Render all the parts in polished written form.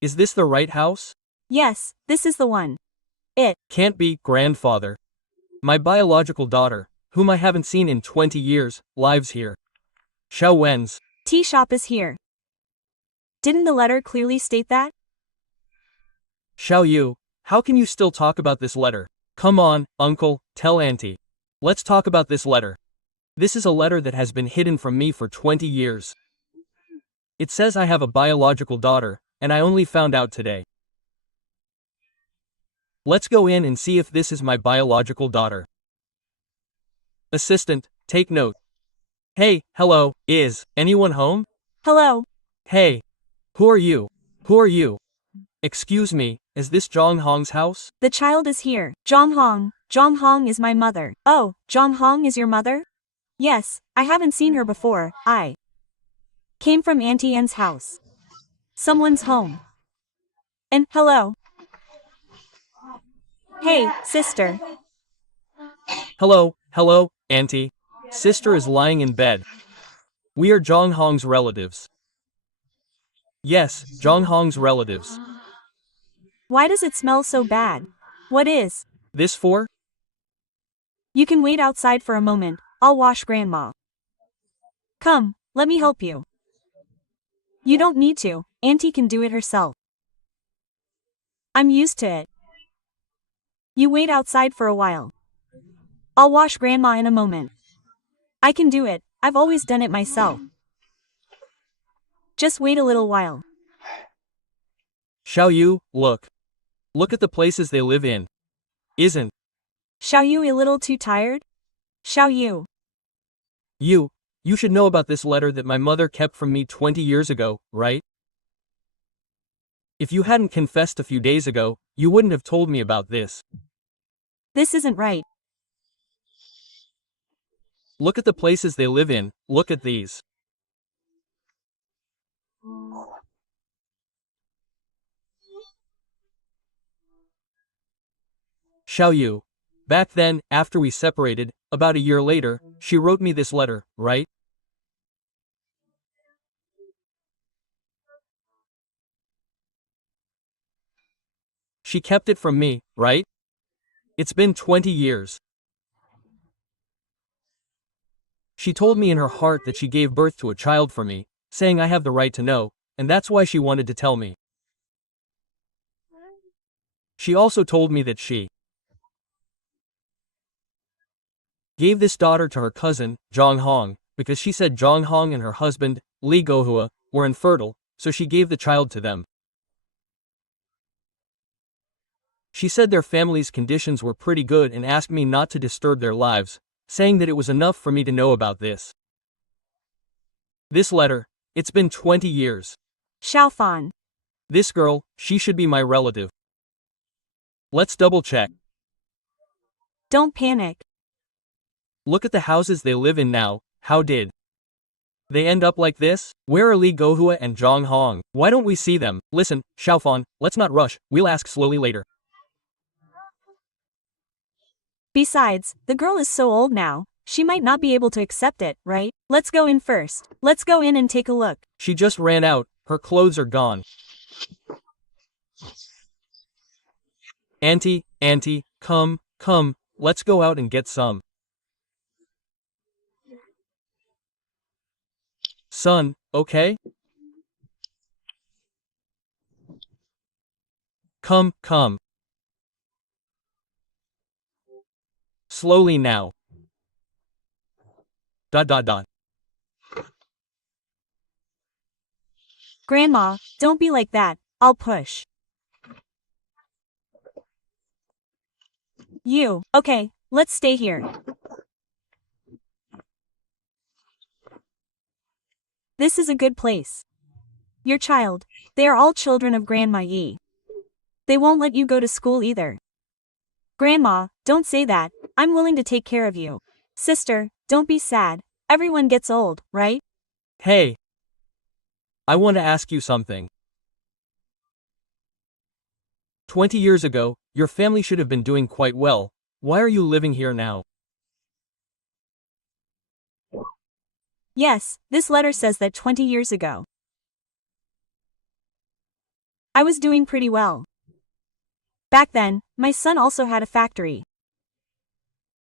Is this the right house? Yes, this is the one. It Can't be, grandfather. My biological daughter, whom I haven't seen in 20 years, lives here. Xiao Wen's. tea shop is here. Didn't the letter clearly state that? Xiao Yu, how can you still talk about this letter? Come on, uncle, tell auntie. Let's talk about this letter. This is a letter that has been hidden from me for 20 years. It says I have a biological daughter, and I only found out today. Let's go in and see if this is my biological daughter. Assistant, take note. Hey, hello, is anyone home? Hello. Hey. Who are you? Who are you? Excuse me, is this Zhang Hong's house? The child is here. Zhang Hong. Zhang Hong is my mother. Oh, Zhang Hong is your mother? Yes, I haven't seen her before. I came from Auntie Anne's house. Someone's home. And hello. Hey, sister. Hello, hello, auntie. Sister is lying in bed. We are Zhang Hong's relatives. Yes, Zhang Hong's relatives. Why does it smell so bad? What is This for? You can wait outside for a moment. I'll wash grandma. Come, let me help you. You don't need to. Auntie can do it herself. I'm used to it. You wait outside for a while. I'll wash grandma in a moment. I can do it. I've always done it myself. Just wait a little while. Xiao Yu, look. Look at the places they live in. Isn't Xiao Yu a little too tired? Xiao Yu. you should know about this letter that my mother kept from me 20 years ago, right? If you hadn't confessed a few days ago, you wouldn't have told me about this. This isn't right. Look at the places they live in, look at these. Xiao Yu. Back then, after we separated, about a year later, she wrote me this letter, right? She kept it from me, right? It's been 20 years. She told me in her heart that she gave birth to a child for me, saying I have the right to know, and that's why she wanted to tell me. She also told me that she gave this daughter to her cousin, Zhang Hong, because she said Zhang Hong and her husband, Li Gohua, were infertile, so she gave the child to them. She said their family's conditions were pretty good and asked me not to disturb their lives, saying that it was enough for me to know about this. This letter, it's been 20 years. Xiao Fan. This girl, she should be my relative. Let's double check. Don't panic. Look at the houses they live in now. How did they end up like this? Where are Li Gohua and Zhang Hong? Why don't we see them? Listen, Xiaofan, let's not rush, we'll ask slowly later. Besides, the girl is so old now, she might not be able to accept it, right? Let's go in first. Let's go in and take a look. She just ran out, her clothes are gone. Auntie, come, let's go out and get some. Son, okay? Come. Slowly now. ... Grandma, don't be like that. I'll push. You, okay, let's stay here. This is a good place. Your child, they are all children of Grandma Yi. They won't let you go to school either. Grandma, don't say that. I'm willing to take care of you. Sister, don't be sad. Everyone gets old, right? Hey. I want to ask you something. 20 years ago, your family should have been doing quite well. Why are you living here now? Yes, this letter says that 20 years ago. I was doing pretty well. Back then, my son also had a factory.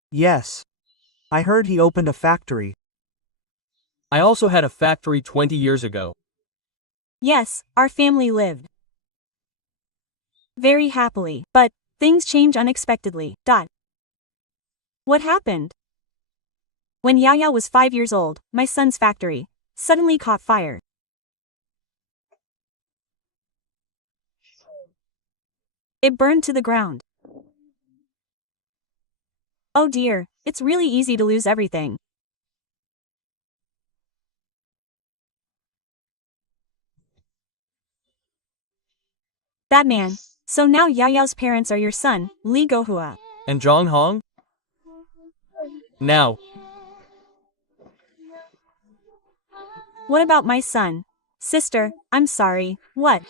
Yes. I heard he opened a factory. I also had a factory 20 years ago. Yes, our family lived very happily, but things change unexpectedly. What happened? When Yaya was 5 years old, my son's factory suddenly caught fire. It burned to the ground. Oh dear, it's really easy to lose everything. That man. So now Yayao's parents are your son, Li Gohua. And Zhang Hong? Now, What about my son? Sister, I'm sorry, what?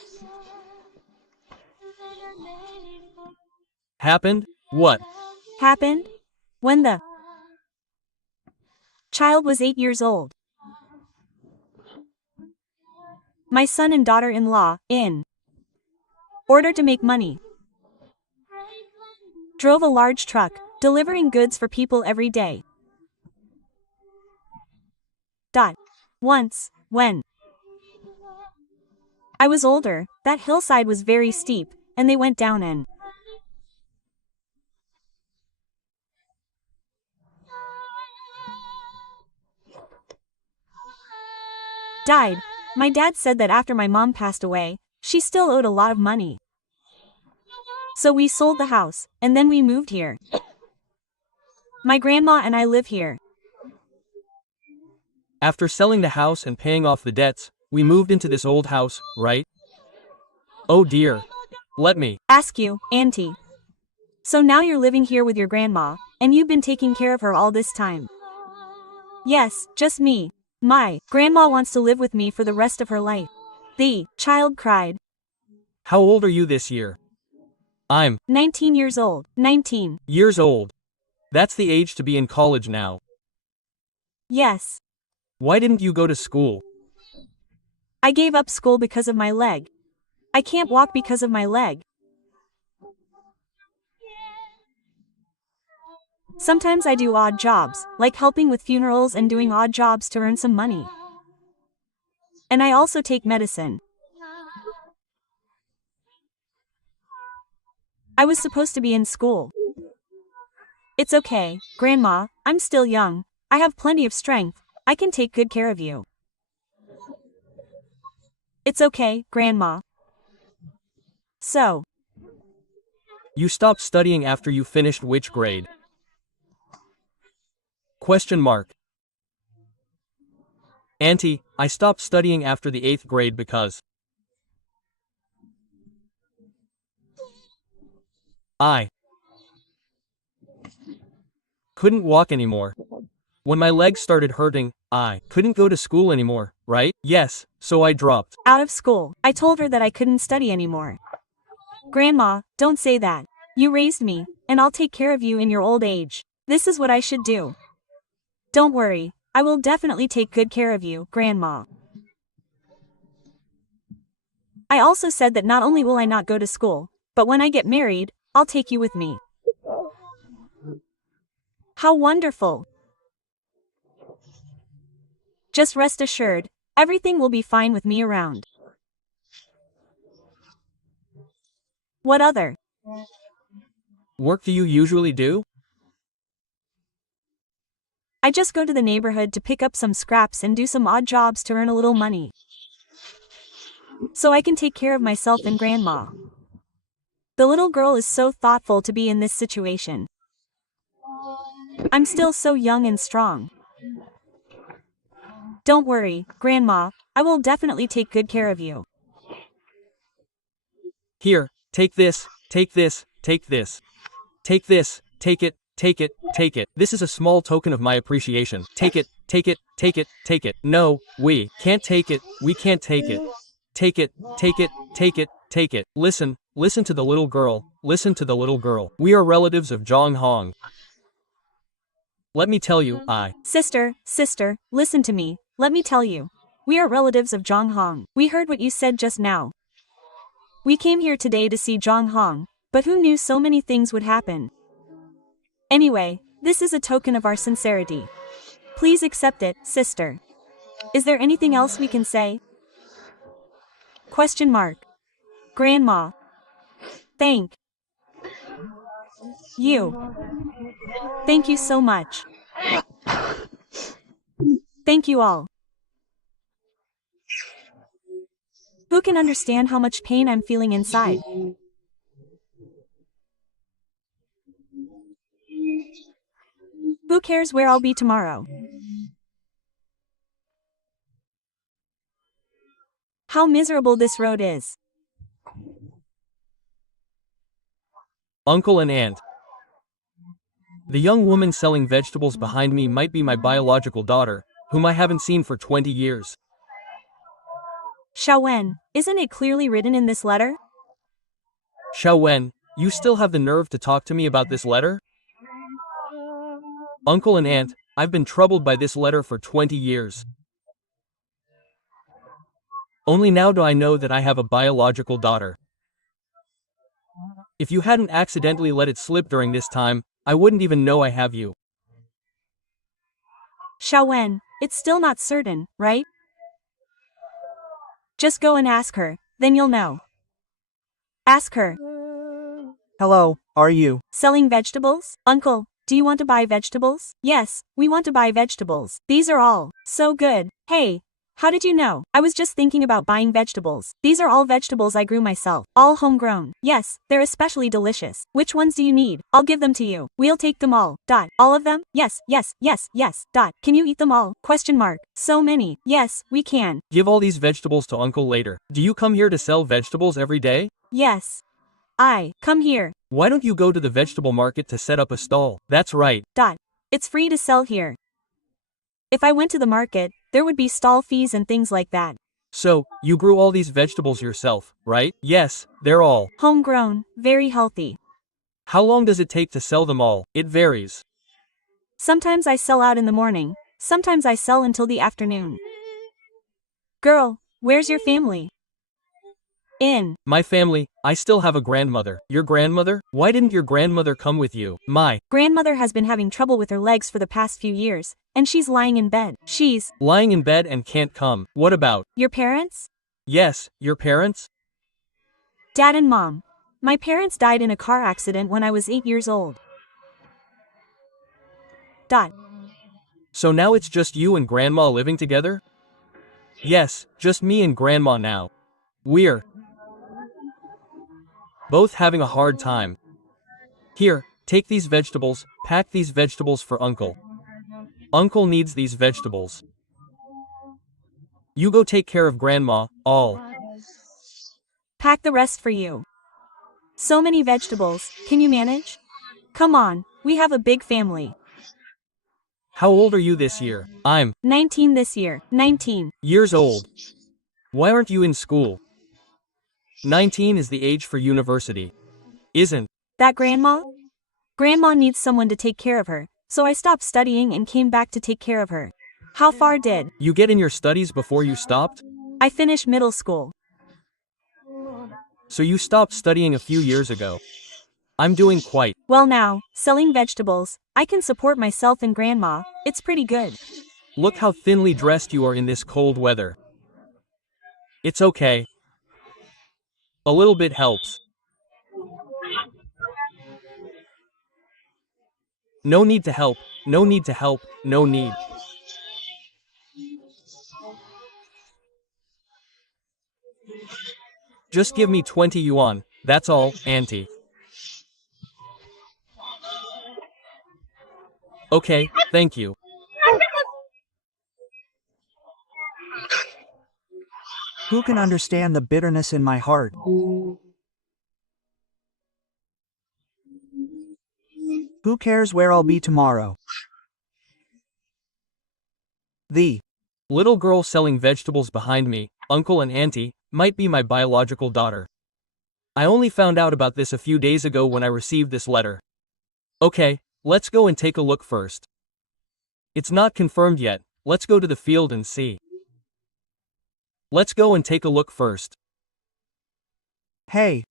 happened? What? Happened? When the child was 8 years old. My son and daughter-in-law, in order to make money, drove a large truck, delivering goods for people every day. Once, when I was older, that hillside was very steep, and they went down and died. My dad said that after my mom passed away, she still owed a lot of money. So we sold the house, and then we moved here. My grandma and I live here. After selling the house and paying off the debts, we moved into this old house, right? Oh dear. Let me. Ask you, Auntie. So now you're living here with your grandma, and you've been taking care of her all this time. Yes, just me. My grandma wants to live with me for the rest of her life. The child cried. How old are you this year? I'm 19 years old. 19. years old. That's the age to be in college now. Yes. Why didn't you go to school? I gave up school because of my leg. I can't walk because of my leg. Sometimes I do odd jobs, like helping with funerals and doing odd jobs to earn some money. And I also take medicine. I was supposed to be in school. It's okay, Grandma, I'm still young. I have plenty of strength. I can take good care of you. It's okay, Grandma. So, You stopped studying after you finished which grade? Question mark. Auntie, I stopped studying after the 8th grade because I couldn't walk anymore. When my legs started hurting, I couldn't go to school anymore, right? Yes, so I dropped. out of school, I told her that I couldn't study anymore. Grandma, don't say that. You raised me, and I'll take care of you in your old age. This is what I should do. Don't worry, I will definitely take good care of you, Grandma. I also said that not only will I not go to school, but when I get married, I'll take you with me. How wonderful! Just rest assured, everything will be fine with me around. What other Work do you usually do? I just go to the neighborhood to pick up some scraps and do some odd jobs to earn a little money. So I can take care of myself and Grandma. The little girl is so thoughtful to be in this situation. I'm still so young and strong. Don't worry, Grandma, I will definitely take good care of you. Here, take this, take this, take this. Take this, take it, take it, take it. This is a small token of my appreciation. Take it, take it, take it, take it. No, we can't take it, we can't take it. Take it, take it, take it, take it. Listen, listen to the little girl, listen to the little girl. We are relatives of Zhang Hong. Let me tell you, Sister, listen to me, let me tell you. We are relatives of Zhang Hong. We heard what you said just now. We came here today to see Zhang Hong, but who knew so many things would happen? Anyway, this is a token of our sincerity. Please accept it, sister. Is there anything else we can say? Question mark. Grandma. Thank you. Thank you so much. Thank you all. Who can understand how much pain I'm feeling inside? Who cares where I'll be tomorrow? How miserable this road is. Uncle and aunt. The young woman selling vegetables behind me might be my biological daughter, whom I haven't seen for 20 years. Xiaowen, isn't it clearly written in this letter? Xiaowen, you still have the nerve to talk to me about this letter? Uncle and aunt, I've been troubled by this letter for 20 years. Only now do I know that I have a biological daughter. If you hadn't accidentally let it slip during this time, I wouldn't even know I have you. Xiaowen, it's still not certain, right? Just go and ask her, then you'll know. Ask her. Hello, are you? Selling vegetables? Uncle, do you want to buy vegetables? Yes, we want to buy vegetables. These are all so good. Hey, how did you know? I was just thinking about buying vegetables. These are all vegetables I grew myself. All homegrown. Yes, they're especially delicious. Which ones do you need? I'll give them to you. We'll take them all. Dot. All of them? Yes, yes, yes, yes. Dot. Can you eat them all? Question mark. So many. Yes, we can. Give all these vegetables to Uncle later. Do you come here to sell vegetables every day? Yes. Come here. Why don't you go to the vegetable market to set up a stall? That's right. Dot. It's free to sell here. If I went to the market, there would be stall fees and things like that. So, you grew all these vegetables yourself, right? Yes, they're all homegrown, very healthy. How long does it take to sell them all? It varies. Sometimes I sell out in the morning, sometimes I sell until the afternoon. Girl, where's your family? In. My family, I still have a grandmother. Your grandmother? Why didn't your grandmother come with you? My grandmother has been having trouble with her legs for the past few years, and she's lying in bed. She's lying in bed and can't come. What about your parents? Yes, your parents? Dad and Mom. My parents died in a car accident when I was 8 years old. Dot. So now it's just you and Grandma living together? Yes, just me and Grandma now. We're both having a hard time. Here, take these vegetables, pack these vegetables for Uncle. Uncle needs these vegetables. You go take care of Grandma, all. Pack the rest for you. So many vegetables, can you manage? Come on, we have a big family. How old are you this year? I'm 19 this year. 19 years old. Why aren't you in school? 19 is the age for university. Isn't that Grandma? Grandma needs someone to take care of her, so I stopped studying and came back to take care of her. How far did you get in your studies before you stopped? I finished middle school. So you stopped studying a few years ago. I'm doing quite well now, selling vegetables. I can support myself and Grandma. It's pretty good. Look how thinly dressed you are in this cold weather. It's okay. A little bit helps. No need to help, no need to help, no need. Just give me 20 yuan, that's all, auntie. Okay, thank you. Who can understand the bitterness in my heart? Who cares where I'll be tomorrow? The little girl selling vegetables behind me, Uncle and Auntie, might be my biological daughter. I only found out about this a few days ago when I received this letter. Okay, let's go and take a look first. It's not confirmed yet, let's go to the field and see. Let's go and take a look first. Hey,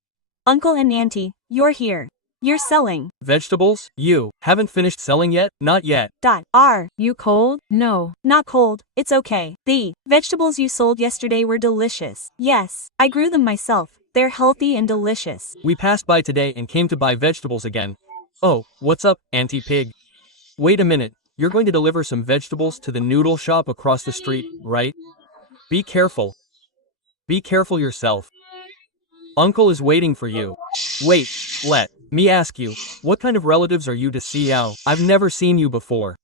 Uncle and Auntie, you're here. You're selling. Vegetables? You haven't finished selling yet? Not yet. Are You cold? No. not cold, it's okay. The vegetables you sold yesterday were delicious. Yes, I grew them myself. They're healthy and delicious. We passed by today and came to buy vegetables again. Oh, what's up, Auntie Pig? Wait a minute, you're going to deliver some vegetables to the noodle shop across the street, right? Be careful. Be careful yourself. Uncle is waiting for you. Wait, let me ask you, what kind of relatives are you to Xiao? I've never seen you before.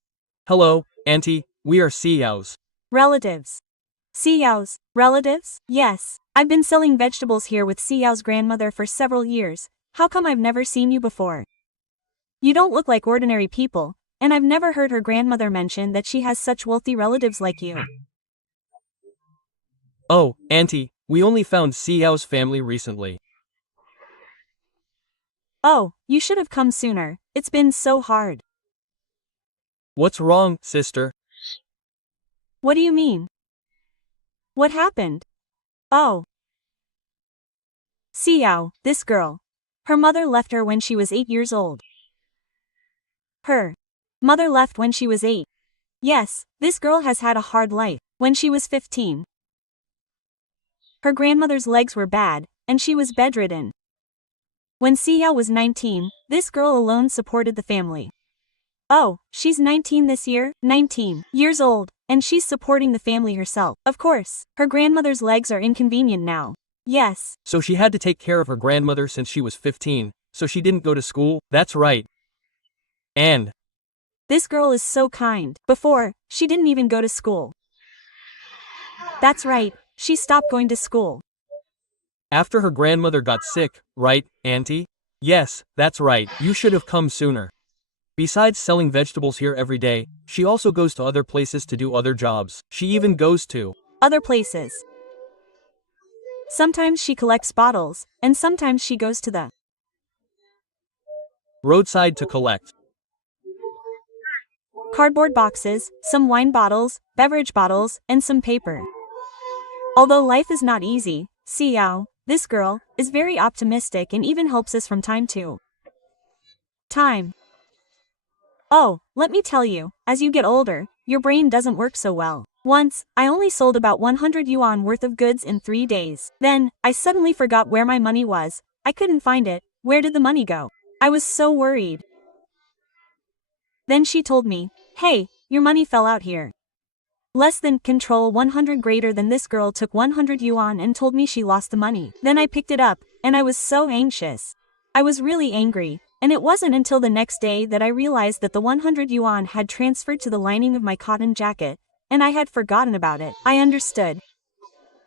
Hello, Auntie, we are Xiaos. Relatives. Xiao's relatives? Yes. I've been selling vegetables here with Xiao's grandmother for several years. How come I've never seen you before? You don't look like ordinary people, and I've never heard her grandmother mention that she has such wealthy relatives like you. Oh, Auntie, we only found Xiao's family recently. Oh, you should have come sooner. It's been so hard. What's wrong, sister? What do you mean? What happened? Oh. Xiao, this girl. Her mother left her when she was 8 years old. Her mother left when she was 8. Yes, this girl has had a hard life. When she was 15, her grandmother's legs were bad, and she was bedridden. When Xiao was 19, this girl alone supported the family. Oh, she's 19 this year, 19 years old, and she's supporting the family herself. Of course, her grandmother's legs are inconvenient now. Yes, So she had to take care of her grandmother since she was 15, so she didn't go to school? That's right. And this girl is so kind. Before, she didn't even go to school. That's right, she stopped going to school. after her grandmother got sick, right, Auntie? Yes, that's right, you should have come sooner. Besides selling vegetables here every day, she also goes to other places to do other jobs. She even goes to Other places. Sometimes she collects bottles, and sometimes she goes to the roadside to collect cardboard boxes, some wine bottles, beverage bottles, and some paper. Although life is not easy, Xiao, this girl, is very optimistic and even helps us from time to time. Oh, let me tell you, as you get older, your brain doesn't work so well. Once, I only sold about 100 yuan worth of goods in 3 days. Then, I suddenly forgot where my money was. I couldn't find it. Where did the money go? I was so worried. Then she told me, hey, your money fell out here. Less than control 100 greater than this girl took 100 yuan and told me she lost the money. Then I picked it up, and I was so anxious. I was really angry, and it wasn't until the next day that I realized that the 100 yuan had transferred to the lining of my cotton jacket, and I had forgotten about it. I understood.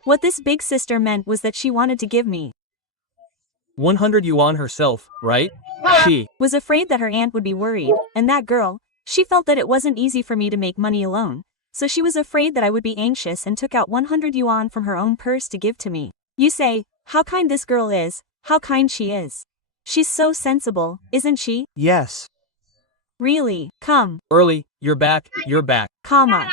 What this big sister meant was that she wanted to give me. 100 yuan herself, right? She Was afraid that her aunt would be worried, and that girl, she felt that it wasn't easy for me to make money alone, so she was afraid that I would be anxious and took out 100 yuan from her own purse to give to me. You say, how kind this girl is, how kind she is. She's so sensible, isn't she? yes. Really, come, early, you're back, comma.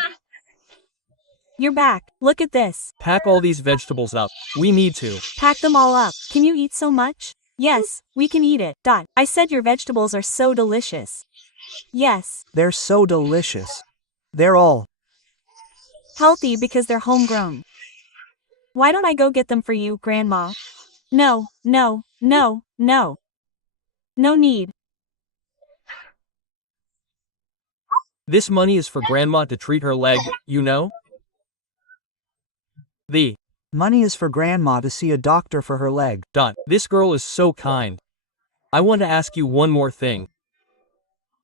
You're back, look at this. pack all these vegetables up, we need to. Pack them all up. Can you eat so much? Yes, we can eat it. I said your vegetables are so delicious. Yes, They're so delicious. They're all. healthy because they're homegrown. Why don't I go get them for you, Grandma? No, no, no, no. No need. This money is for grandma to treat her leg, you know? The Money is for grandma to see a doctor for her leg. This girl is so kind. I want to ask you one more thing.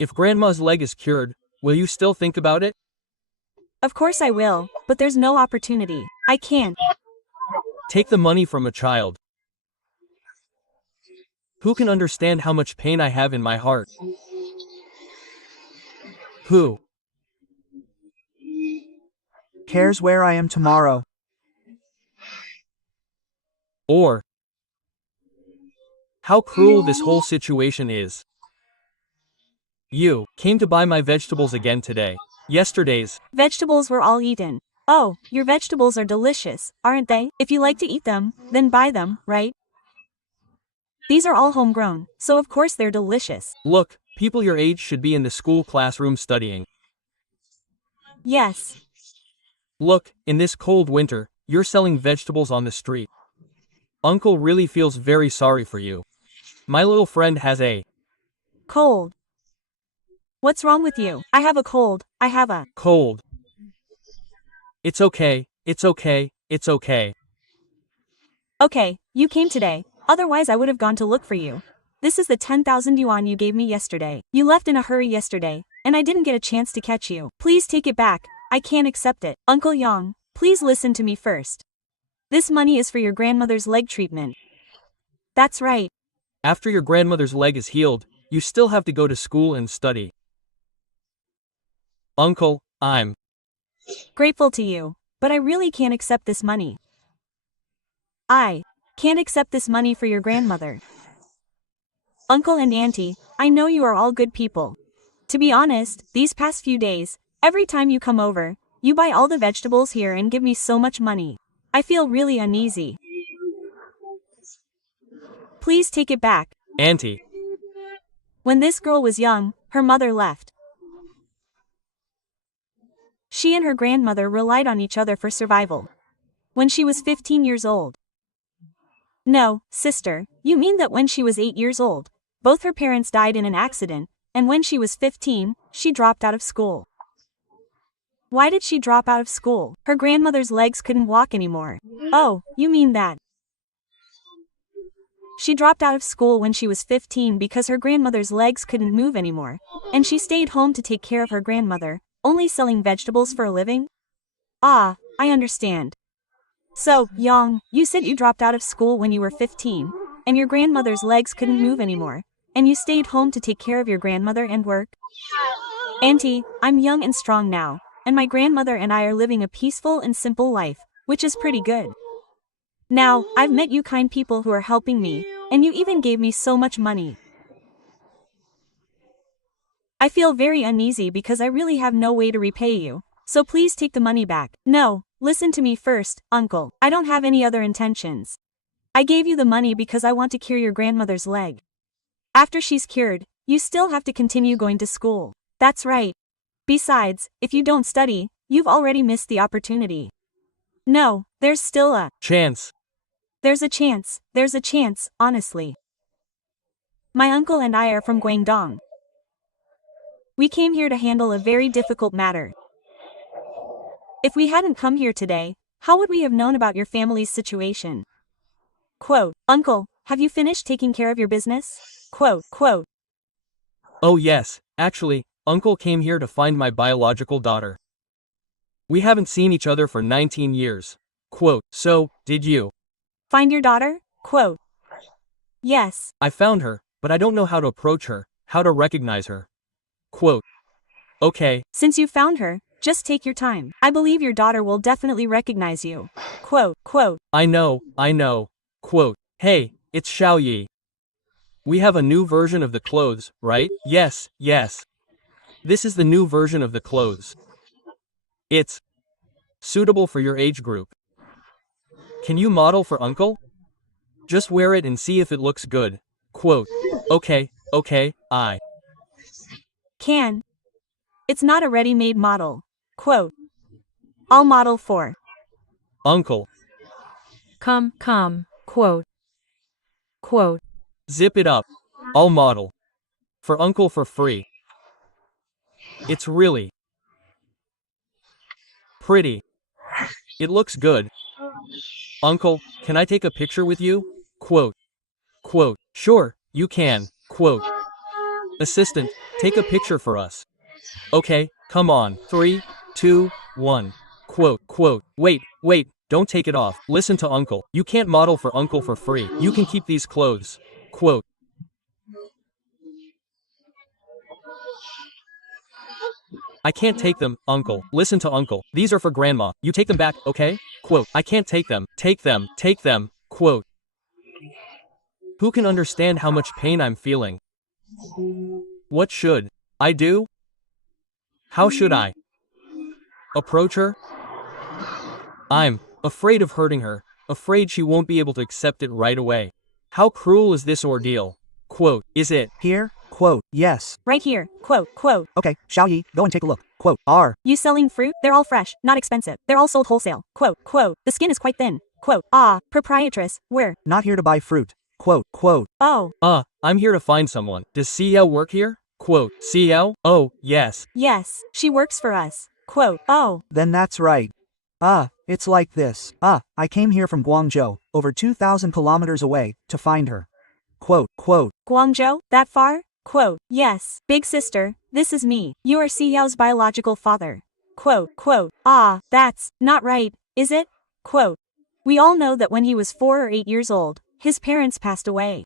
If grandma's leg is cured, will you still think about it? Of course I will, but there's no opportunity. I can't. Take the money from a child. Who can understand how much pain I have in my heart? Who Cares where I am tomorrow? or how cruel this whole situation is. You came to buy my vegetables again today. Yesterday's Vegetables were all eaten. Oh, your vegetables are delicious, aren't they? If you like to eat them, then buy them, right? These are all homegrown, so of course they're delicious. Look, people your age should be in the school classroom studying. Yes. Look, in this cold winter, you're selling vegetables on the street. Uncle really feels very sorry for you. My little friend has a Cold. What's wrong with you? I have a cold. I have a cold. It's okay, it's okay, it's okay. Okay, you came today. Otherwise I would have gone to look for you. This is the 10,000 yuan you gave me yesterday. You left in a hurry yesterday, and I didn't get a chance to catch you. Please take it back. I can't accept it. Uncle Yang, please listen to me first. This money is for your grandmother's leg treatment. That's right. After your grandmother's leg is healed, you still have to go to school and study. Uncle, I'm Grateful to you, but I really can't accept this money. I can't accept this money for your grandmother. Uncle and Auntie, I know you are all good people. To be honest, these past few days, every time you come over, you buy all the vegetables here and give me so much money. I feel really uneasy. Please take it back. Auntie. When this girl was young, her mother left. She and her grandmother relied on each other for survival. When she was 15 years old. No, sister, you mean that when she was 8 years old, both her parents died in an accident, and when she was 15, she dropped out of school. Why did she drop out of school? Her grandmother's legs couldn't walk anymore. Oh, you mean that. She dropped out of school when she was 15 because her grandmother's legs couldn't move anymore, and she stayed home to take care of her grandmother, only selling vegetables for a living? Ah, I understand. So, Yang, you said you dropped out of school when you were 15, and your grandmother's legs couldn't move anymore, and you stayed home to take care of your grandmother and work? Auntie, I'm young and strong now, and my grandmother and I are living a peaceful and simple life, which is pretty good. Now, I've met you kind people who are helping me, and you even gave me so much money. I feel very uneasy because I really have no way to repay you, so please take the money back. No, listen to me first, uncle. I don't have any other intentions. I gave you the money because I want to cure your grandmother's leg. After she's cured, you still have to continue going to school. That's right. Besides, if you don't study, you've already missed the opportunity. No, there's still a chance. There's a chance, honestly. My uncle and I are from Guangdong. We came here to handle a very difficult matter. If we hadn't come here today, how would we have known about your family's situation? Quote, Uncle, have you finished taking care of your business? Quote. Oh yes, actually, Uncle came here to find my biological daughter. We haven't seen each other for 19 years. Quote, so, did you? Find your daughter? Quote. Yes. I found her, but I don't know how to approach her, how to recognize her. Quote. Okay. Since you found her, just take your time. I believe your daughter will definitely recognize you. Quote. I know. Quote. Hey, it's Xiao Yi. We have a new version of the clothes, right? Yes. This is the new version of the clothes. It's suitable for your age group. Can you model for Uncle? Just wear it and see if it looks good. Quote. Okay, I can. It's not a ready-made model. Quote. I'll model for Uncle. Come. Quote. Zip it up. I'll model for Uncle for free. It's really pretty. It looks good. Uncle, can I take a picture with you? Quote. Sure, you can. Quote. Assistant, take a picture for us. Okay, come on. 3, 2, 1. Quote. Wait, don't take it off. Listen to Uncle. You can't model for Uncle for free. You can keep these clothes. Quote. I can't take them, Uncle. Listen to Uncle. These are for Grandma. You take them back, okay? Quote. I can't take them. Take them. Quote. Who can understand how much pain I'm feeling? What should I do? How should I approach her? I'm afraid of hurting her, afraid she won't be able to accept it right away. How cruel is this ordeal? Quote, is it? Here? Quote, yes. Right here. Quote, quote. Okay, Xiao Yi, go and take a look. Quote, are. You selling fruit? They're all fresh, not expensive. They're all sold wholesale. Quote, quote. The skin is quite thin. Quote, ah, proprietress, where? Not here to buy fruit. Quote, quote. Oh, I'm here to find someone. Does Xiao work here? Quote, Xiao? Oh, yes. yes, she works for us. Quote, oh, Then that's right. It's like this. I came here from Guangzhou, over 2,000 kilometers away, to find her. Quote, quote. Guangzhou? That far? Quote, yes, big sister, this is me. You are Xiao's biological father. Quote, quote. Ah, that's not right, is it? Quote. We all know that when he was 4 or 8 years old, his parents passed away.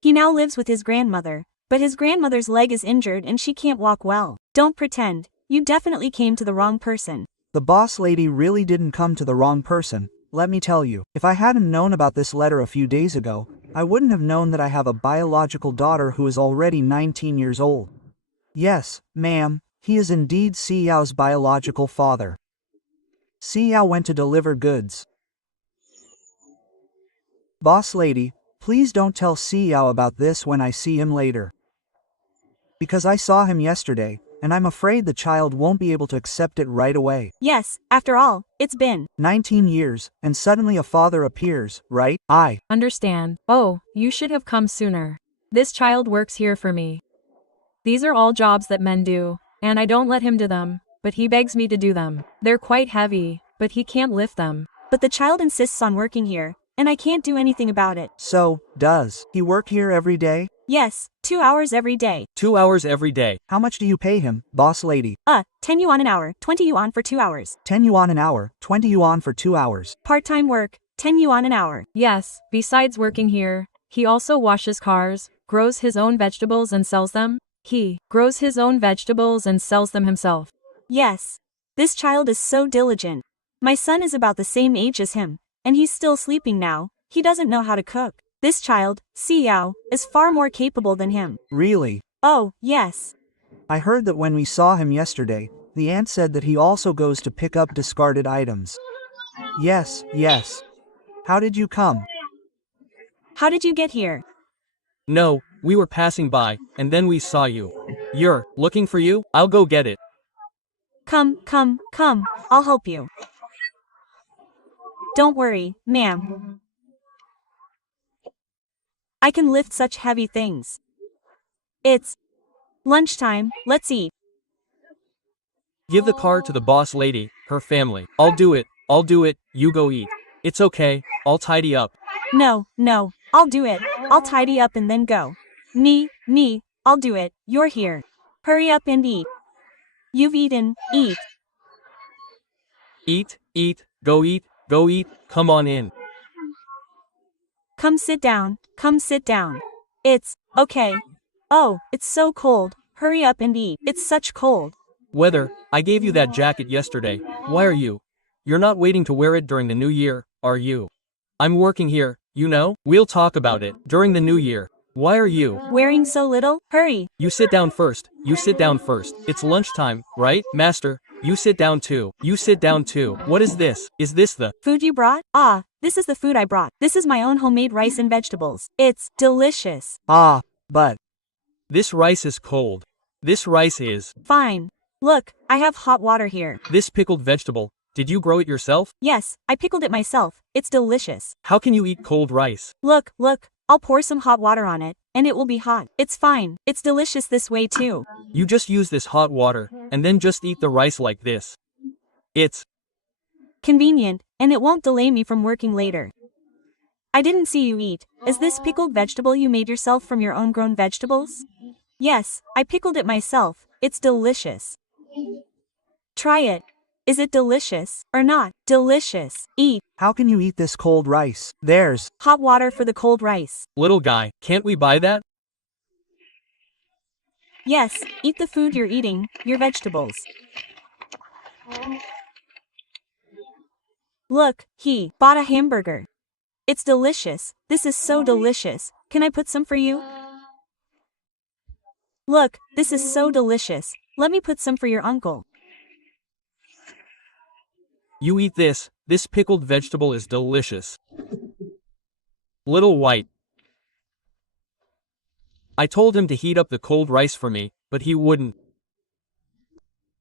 He now lives with his grandmother, but his grandmother's leg is injured and she can't walk well. Don't pretend. You definitely came to the wrong person. The boss lady really didn't come to the wrong person, let me tell you. If I hadn't known about this letter a few days ago, I wouldn't have known that I have a biological daughter who is already 19 years old. Yes, ma'am, he is indeed Xiao's biological father. Xiao went to deliver goods. Boss lady, please don't tell Xiao about this when I see him later. Because I saw him yesterday, and I'm afraid the child won't be able to accept it right away. Yes, after all, it's been 19 years, and suddenly a father appears, right? Understand. Oh, you should have come sooner. This child works here for me. These are all jobs that men do, and I don't let him do them, but he begs me to do them. They're quite heavy, but he can't lift them. but the child insists on working here, and I can't do anything about it. So, does he work here every day? Yes, 2 hours every day. 2 hours every day. How much do you pay him, boss lady? 10 yuan an hour, 20 yuan for 2 hours. 10 yuan an hour, 20 yuan for 2 hours. Part-time work, 10 yuan an hour. Yes, besides working here, he also washes cars, grows his own vegetables and sells them. He grows his own vegetables and sells them himself. Yes. This child is so diligent. My son is about the same age as him, and he's still sleeping now. He doesn't know how to cook. This child, Xiao, is far more capable than him. Really? Oh, yes. I heard that when we saw him yesterday, the aunt said that he also goes to pick up discarded items. Yes. How did you come? How did you get here? No, we were passing by, and then we saw you. You're looking for you? I'll go get it. Come, I'll help you. Don't worry, ma'am. I can lift such heavy things. It's lunchtime, let's eat. Give the car to the boss lady, her family. I'll do it, you go eat. It's okay, I'll tidy up. No, I'll do it. I'll tidy up and then go. Me, I'll do it. You're here. Hurry up and eat. You've eaten, eat. Eat, go eat, come on in. Come sit down. It's okay. Oh, it's so cold. Hurry up and eat. It's such cold. Weather, I gave you that jacket yesterday. Why are you? You're not waiting to wear it during the new year, are you? I'm working here, you know? We'll talk about it during the new year. Why are you wearing so little? Hurry. You sit down first. It's lunchtime, right? Master, you sit down too. What is this? Is this the food you brought? This is the food I brought. This is my own homemade rice and vegetables. It's delicious. But this rice is cold. This rice is fine. Look, I have hot water here. This pickled vegetable, did you grow it yourself? Yes, I pickled it myself. It's delicious. How can you eat cold rice? Look, I'll pour some hot water on it, and it will be hot. It's fine. It's delicious this way too. You just use this hot water, and then just eat the rice like this. It's convenient, and it won't delay me from working later. I didn't see you eat. Is this pickled vegetable you made yourself from your own grown vegetables? Yes, I pickled it myself. It's delicious. Try it. Is it delicious or not? Delicious. Eat. how can you eat this cold rice? There's hot water for the cold rice. little guy, can't we buy that? Yes, eat the food you're eating, your vegetables. Look, he bought a hamburger. It's delicious. This is so delicious. Can I put some for you? Look, this is so delicious. Let me put some for your uncle. You eat this pickled vegetable is delicious. Little white. I told him to heat up the cold rice for me, but he wouldn't.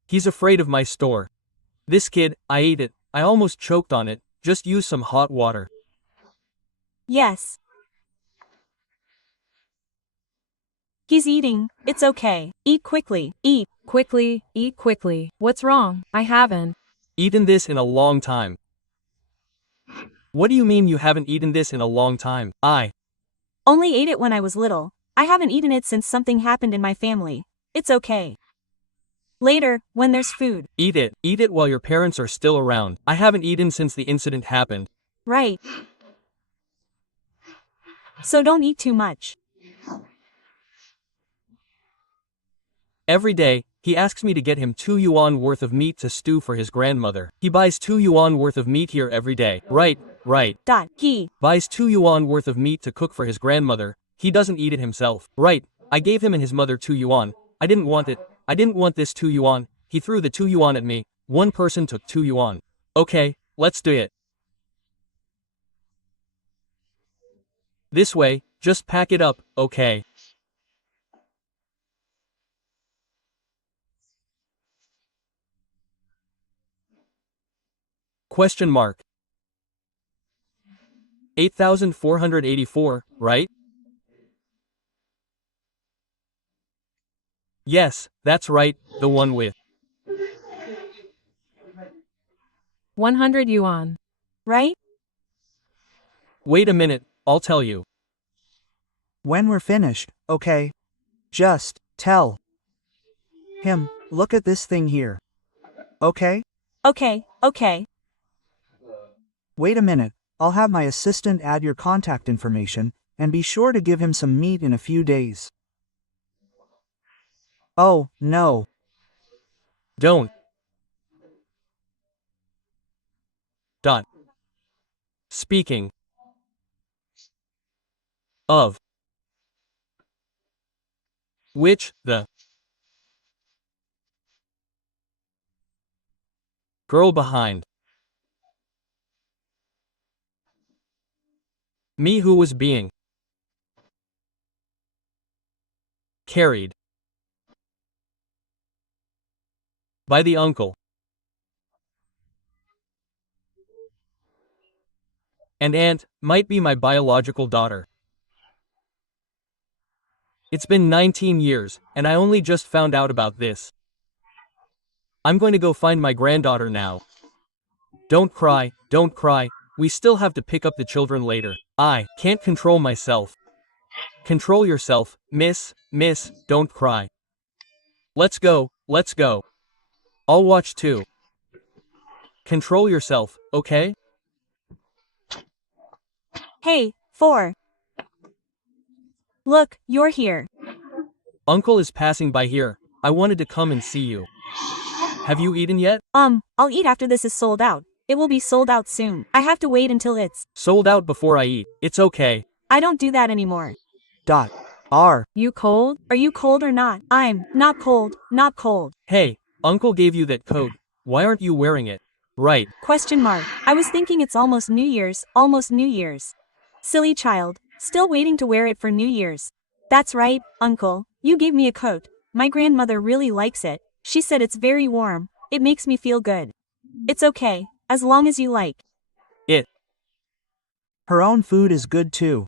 He's afraid of my store. This kid, I ate it, I almost choked on it, just use some hot water. Yes. He's eating, it's okay. Eat quickly, eat. Quickly, eat quickly. What's wrong? I haven't. Eaten this in a long time. What do you mean you haven't eaten this in a long time? I Only ate it when I was little. I haven't eaten it since something happened in my family. It's okay. Later, when there's food. eat it. Eat it while your parents are still around. I haven't eaten since the incident happened. Right. So don't eat too much. Every day, he asks me to get him 2 yuan worth of meat to stew for his grandmother. He buys 2 yuan worth of meat here every day. Right. He Buys 2 yuan worth of meat to cook for his grandmother. He doesn't eat it himself. Right. I gave him and his mother 2 yuan. I didn't want it. I didn't want this 2 yuan. He threw the 2 yuan at me. One person took 2 yuan. Okay, let's do it. This way, just pack it up, okay? Question mark. 8,484, right? Yes, that's right, the one with 100 yuan. right? Wait a minute, I'll tell you. When we're finished, okay? Just tell him, look at this thing here. Okay? Okay. Wait a minute, I'll have my assistant add your contact information, and be sure to give him some meat in a few days. Oh, no. Don't. Dot. Speaking of which, the girl behind me who was being carried by the uncle and aunt might be my biological daughter. It's been 19 years, and I only just found out about this. I'm going to go find my granddaughter now. Don't cry, we still have to pick up the children later. I can't control myself. Control yourself, miss, don't cry. Let's go. I'll watch too. Control yourself, okay? Hey, 4. Look, you're here. Uncle is passing by here. I wanted to come and see you. Have you eaten yet? I'll eat after this is sold out. It will be sold out soon. I have to wait until it's. Sold out before I eat. It's okay. I don't do that anymore. R. You cold? Are you cold or not? I'm not cold. Hey, Uncle gave you that coat. Why aren't you wearing it? Right. Question mark. I was thinking it's almost New Year's. Silly child. Still waiting to wear it for New Year's. That's right, Uncle. You gave me a coat. My grandmother really likes it. She said it's very warm. It makes me feel good. It's okay, as long as you like. It. Her own food is good too.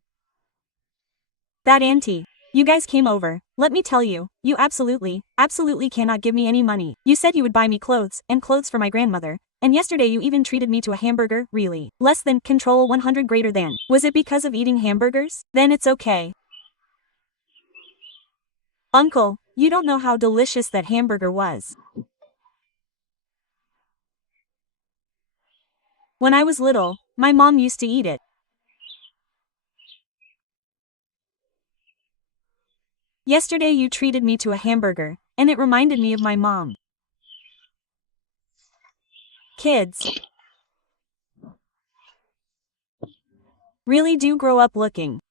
That auntie. You guys came over. Let me tell you, you absolutely cannot give me any money. You said you would buy me clothes for my grandmother. And yesterday you even treated me to a hamburger, really. Less than, control 100 greater than. Was it because of eating hamburgers? Then it's okay. Uncle, you don't know how delicious that hamburger was. When I was little, my mom used to eat it. Yesterday you treated me to a hamburger, and it reminded me of my mom. Kids really do grow up looking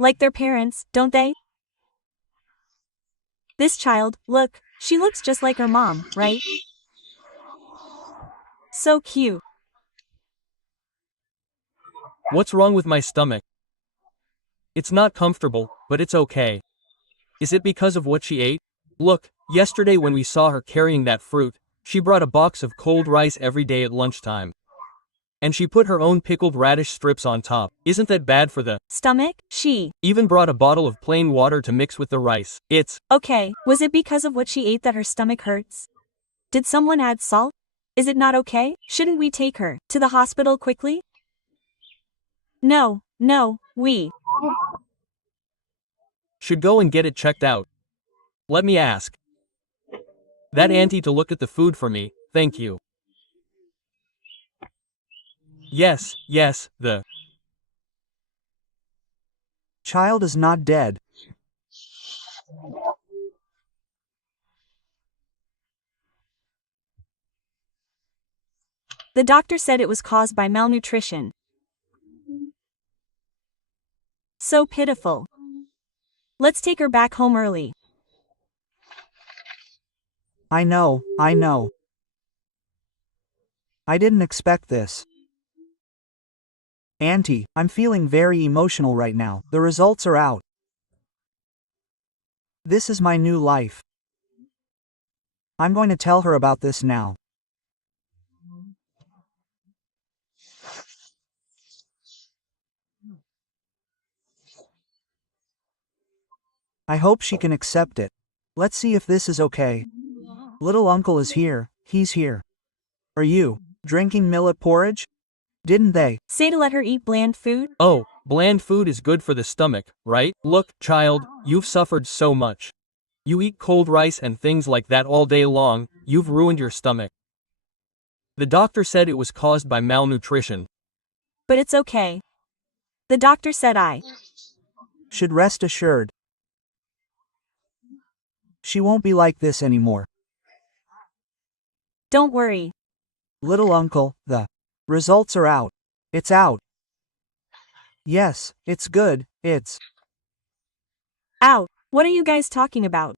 like their parents, don't they? This child, look, she looks just like her mom, right? So cute. What's wrong with my stomach? It's not comfortable, but it's okay. Is it because of what she ate? Look, yesterday when we saw her carrying that fruit, she brought a box of cold rice every day at lunchtime. And she put her own pickled radish strips on top. Isn't that bad for the Stomach? She. even brought a bottle of plain water to mix with the rice. It's Okay, was it because of what she ate that her stomach hurts? Did someone add salt? Is it not okay? Shouldn't we take her to the hospital quickly? No, we. should go and get it checked out. Let me ask that auntie to look at the food for me, thank you. Yes, the Child is not dead. The doctor said it was caused by malnutrition. So pitiful. Let's take her back home early. I know. I didn't expect this. Auntie, I'm feeling very emotional right now. The results are out. This is my new life. I'm going to tell her about this now. I hope she can accept it. Let's see if this is okay. Little uncle is here, he's here. Are you drinking millet porridge? Didn't they? Say to let her eat bland food? oh, bland food is good for the stomach, right? Look, child, you've suffered so much. You eat cold rice and things like that all day long, you've ruined your stomach. The doctor said it was caused by malnutrition. But it's okay. The doctor said I Should rest assured. She won't be like this anymore. don't worry. Little uncle, the results are out. It's out. Yes, it's good, it's. Out. What are you guys talking about?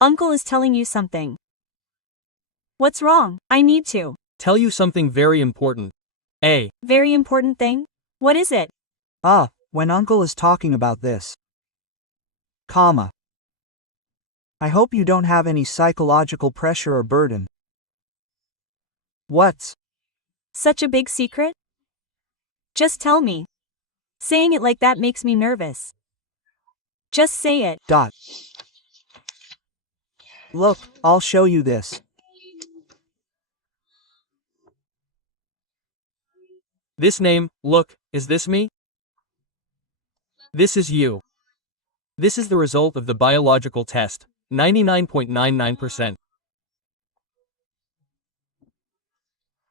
Uncle is telling you something. What's wrong? I need to. Tell you something very important. A. Very important thing? What is it? When uncle is talking about this. Comma. I hope you don't have any psychological pressure or burden. What's? Such a big secret? Just tell me. Saying it like that makes me nervous. Just say it. Dot. Look, I'll show you this. This name, look, is this me? This is you. This is the result of the biological test, 99.99%.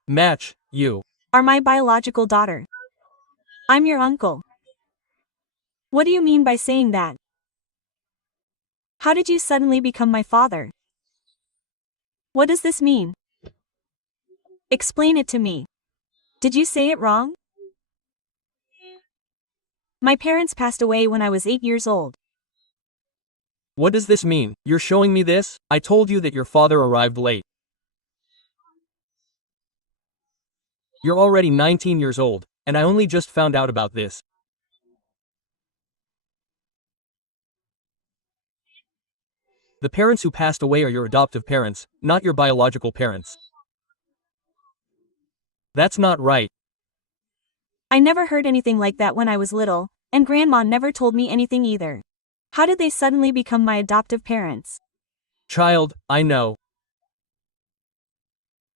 Match, you. Are my biological daughter. I'm your uncle. What do you mean by saying that? How did you suddenly become my father? What does this mean? Explain it to me. Did you say it wrong? My parents passed away when I was 8 years old. What does this mean? You're showing me this? I told you that your father arrived late. You're already 19 years old, and I only just found out about this. The parents who passed away are your adoptive parents, not your biological parents. That's not right. I never heard anything like that when I was little, and Grandma never told me anything either. How did they suddenly become my adoptive parents? Child, I know.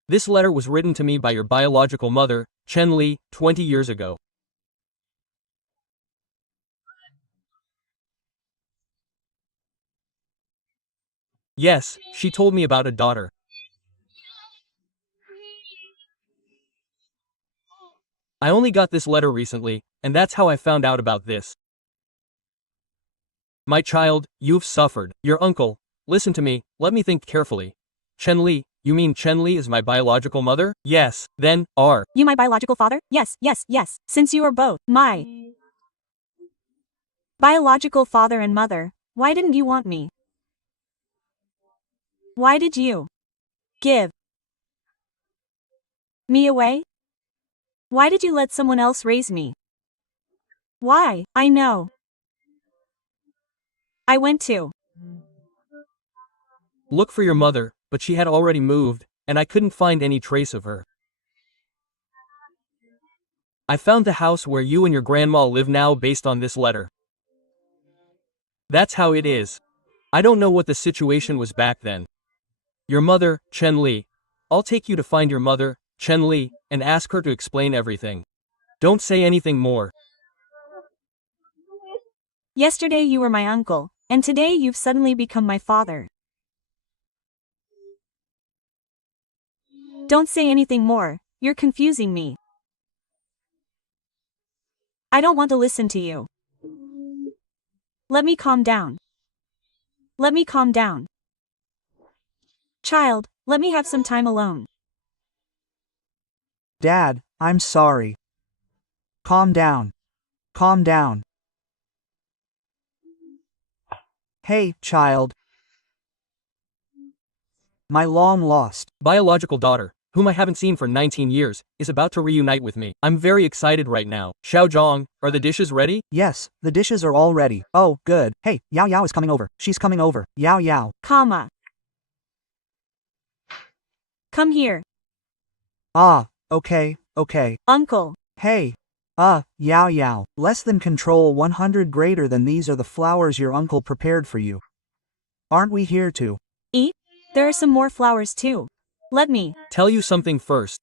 This letter was written to me by your biological mother, Chen Li, 20 years ago. Yes, she told me about a daughter. I only got this letter recently, and that's how I found out about this. My child, you've suffered. Your uncle, listen to me, let me think carefully. Chen Li, you mean Chen Li is my biological mother? Yes, then, are You my biological father? Yes. Since you are both my biological father and mother, why didn't you want me? Why did you give me away? Why did you let someone else raise me? Why? I know. I went to. Look for your mother, but she had already moved, and I couldn't find any trace of her. I found the house where you and your grandma live now based on this letter. That's how it is. I don't know what the situation was back then. Your mother, Chen Li. I'll take you to find your mother, Chen Li, and ask her to explain everything. Don't say anything more. Yesterday you were my uncle, and today you've suddenly become my father. Don't say anything more, you're confusing me. I don't want to listen to you. Let me calm down. Let me calm down. Child, let me have some time alone. Dad, I'm sorry. Calm down. Calm down. Hey, child. My long-lost Biological daughter, whom I haven't seen for 19 years, is about to reunite with me. I'm very excited right now. Xiaozhong, are the dishes ready? Yes, the dishes are all ready. Oh, good. Hey, Yao Yao is coming over. She's coming over. Yao Yao. Comma. Come here, Ah, okay, okay. uncle. Hey. Yao Yao. Less than control 100 greater than these are the flowers your uncle prepared for you. Aren't we here to? Eat? There are some more flowers too. Let me. Tell you something first.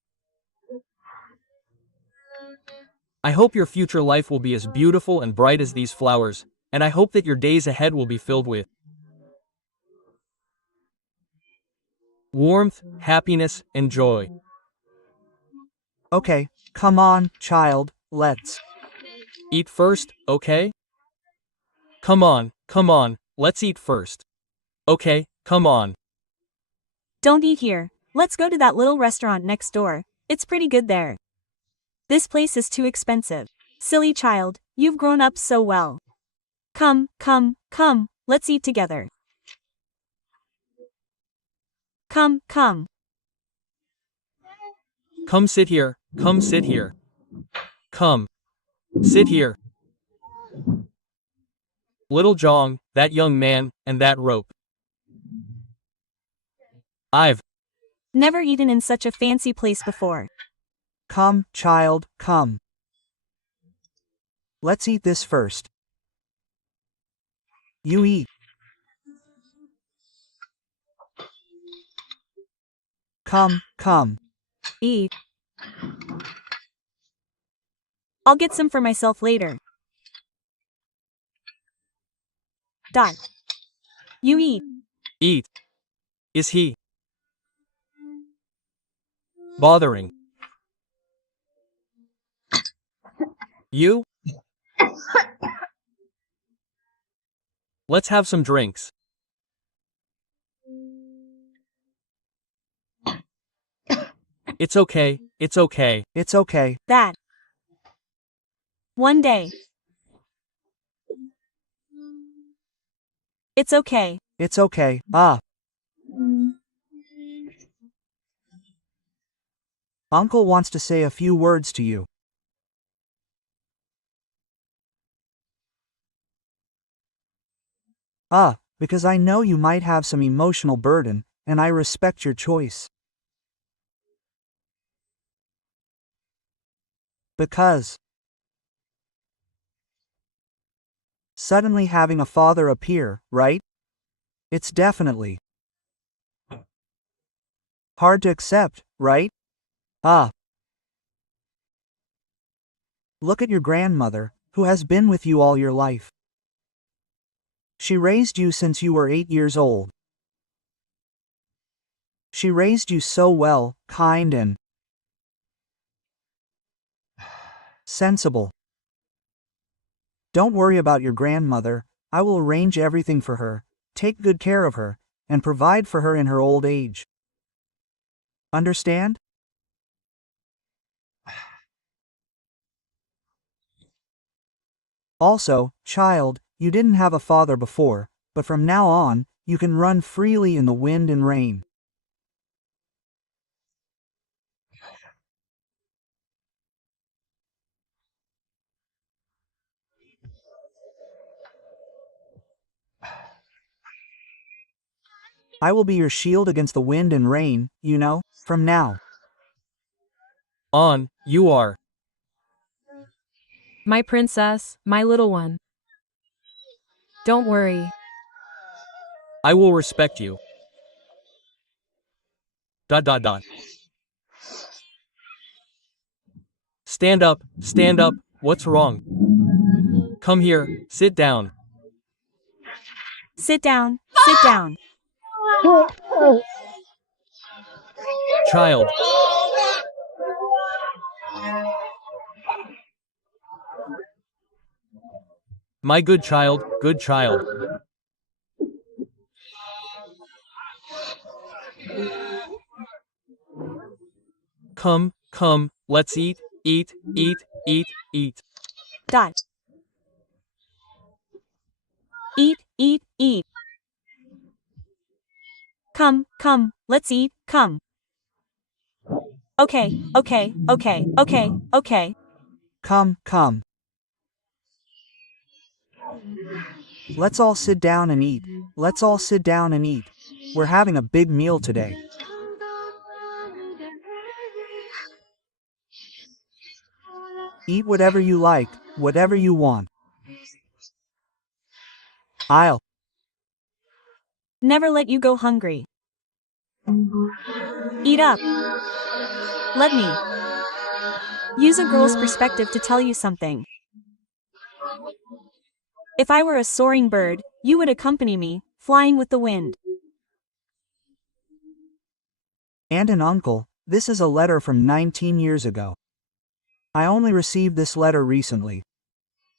I hope your future life will be as beautiful and bright as these flowers, and I hope that your days ahead will be filled with warmth, happiness, and joy. Okay, come on, child, let's. Eat first, okay? Come on, let's eat first. Okay, come on. Don't eat here. Let's go to that little restaurant next door. It's pretty good there. This place is too expensive. Silly child, you've grown up so well. Come, let's eat together. Come. Come sit here, come sit here. Come. Sit here. Little Zhong, that young man, and that rope. I've Never eaten in such a fancy place before. Come, child, come. Let's eat this first. You eat. Come. Eat. I'll get some for myself later. Dot. You eat. eat. Is he bothering you? Let's have some drinks. It's okay, it's okay. It's okay. That. One day. It's okay. It's okay. Uncle wants to say a few words to you. Because I know you might have some emotional burden, and I respect your choice. Because suddenly having a father appear, right? It's definitely hard to accept, right? Look at your grandmother, who has been with you all your life. She raised you since you were 8 years old. She raised you so well, kind and sensible. Don't worry about your grandmother, I will arrange everything for her, take good care of her, and provide for her in her old age. Understand? Also, child, you didn't have a father before, but from now on, you can run freely in the wind and rain. I will be your shield against the wind and rain, you know, from now. On, you are. My princess, my little one. Don't worry. I will respect you. Dot dot dot. Stand up, what's wrong? Come here, sit down. Sit down, sit down. Child. My good child, good child. Come, let's eat, eat. Dot. Eat. Come, let's eat, come. Okay. Come. Let's all sit down and eat. We're having a big meal today. Eat whatever you like, whatever you want. I'll Never let you go hungry. Eat up. Let me use a girl's perspective to tell you something. If I were a soaring bird, you would accompany me, flying with the wind. Aunt and uncle, this is a letter from 19 years ago. I only received this letter recently.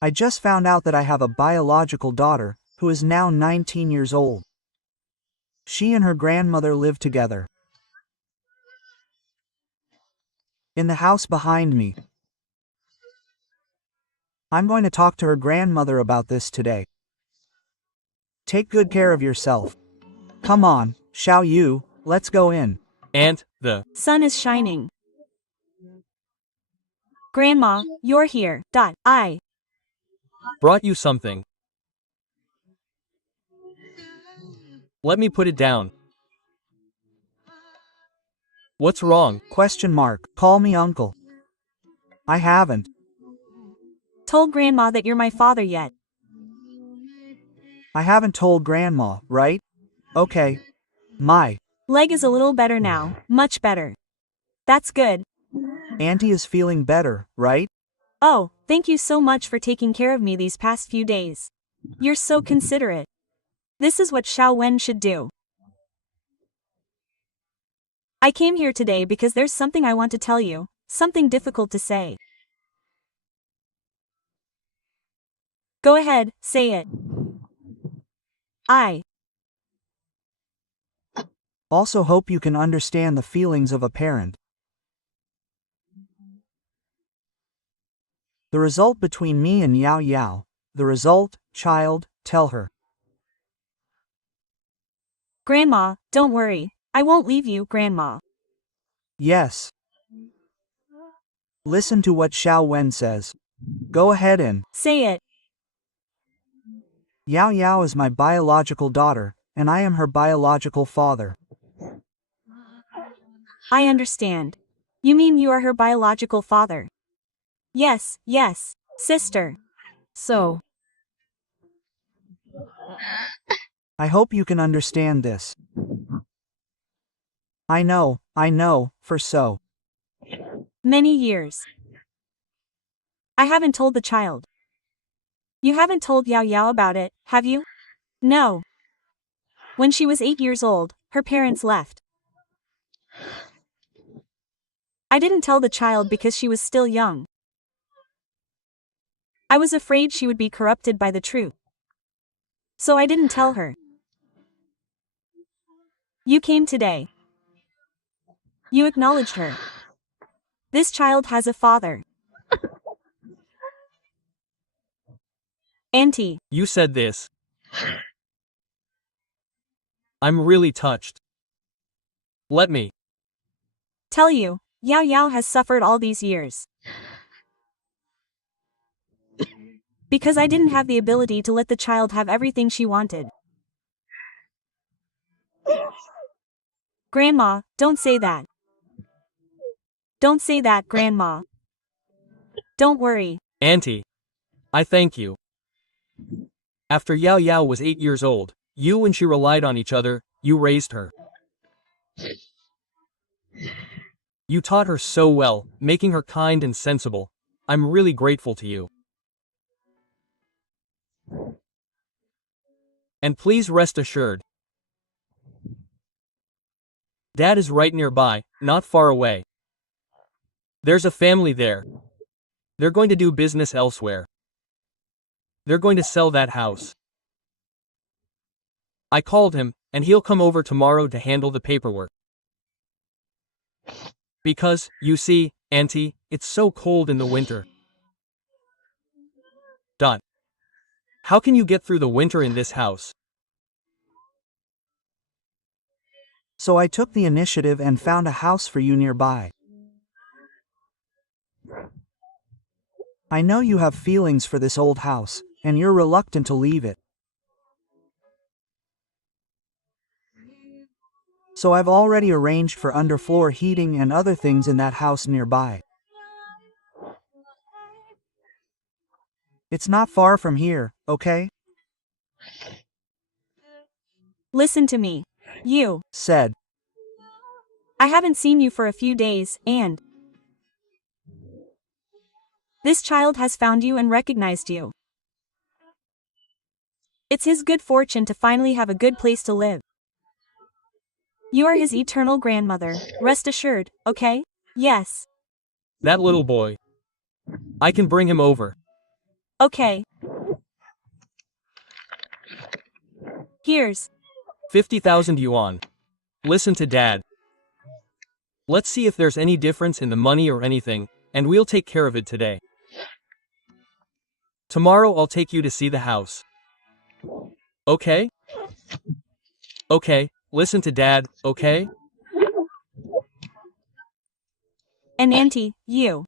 I just found out that I have a biological daughter, who is now 19 years old. She and her grandmother live together. In the house behind me. I'm going to talk to her grandmother about this today. Take good care of yourself. Come on, Xiao Yu, let's go in. And, the Sun is shining. Grandma, you're here. I brought you something. Let me put it down. What's wrong? Question mark. Call me uncle. I haven't. told Grandma that you're my father yet. I haven't told Grandma, right? Okay. My Leg is a little better now, much better. That's good. auntie is feeling better, right? Oh, thank you so much for taking care of me these past few days. You're so considerate. This is what Xiao Wen should do. I came here today because there's something I want to tell you, something difficult to say. Go ahead, say it. I Also hope you can understand the feelings of a parent. The result between me and Yao Yao. The result, child, tell her. Grandma, don't worry. I won't leave you, Grandma. Yes. Listen to what Xiao Wen says. Go ahead and. Say it. Yao Yao is my biological daughter, and I am her biological father. I understand. You mean you are her biological father? Yes, sister. So, I hope you can understand this. I know, for so Many years. I haven't told the child. You haven't told Yao Yao about it, have you? No. When she was 8 years old, her parents left. I didn't tell the child because she was still young. I was afraid she would be corrupted by the truth. So I didn't tell her. You came today. You acknowledged her. This child has a father. Auntie. You said this. I'm really touched. Let me. Tell you, Yao Yao has suffered all these years. Because I didn't have the ability to let the child have everything she wanted. Grandma, don't say that. Don't say that, Grandma. Don't worry. Auntie. I thank you. After Yao Yao was 8 years old, you and she relied on each other, you raised her. You taught her so well, making her kind and sensible. I'm really grateful to you. And please rest assured, Dad is right nearby, not far away. There's a family there. They're going to do business elsewhere. They're going to sell that house. I called him, and he'll come over tomorrow to handle the paperwork. Because, you see, Auntie, it's so cold in the winter. How can you get through the winter in this house? So I took the initiative and found a house for you nearby. I know you have feelings for this old house, and you're reluctant to leave it. So I've already arranged for underfloor heating and other things in that house nearby. It's not far from here, okay? Listen to me. You. Said. I haven't seen you for a few days, and this child has found you and recognized you. It's his good fortune to finally have a good place to live. You are his eternal grandmother, rest assured, okay? Yes. That little boy. I can bring him over. Okay. Here's 50,000 yuan. Listen to Dad. Let's see if there's any difference in the money or anything, and we'll take care of it today. Tomorrow I'll take you to see the house. Okay? Okay, listen to Dad, okay? an Auntie, you.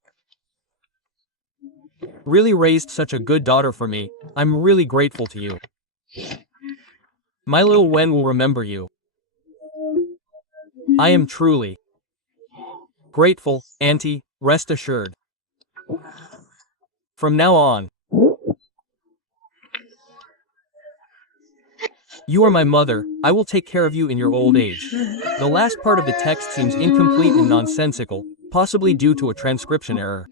Really raised such a good daughter for me, I'm really grateful to you. My little Wen will remember you. I am truly grateful, Auntie, rest assured. From now on, you are my mother, I will take care of you in your old age. The last part of the text seems incomplete and nonsensical, possibly due to a transcription error.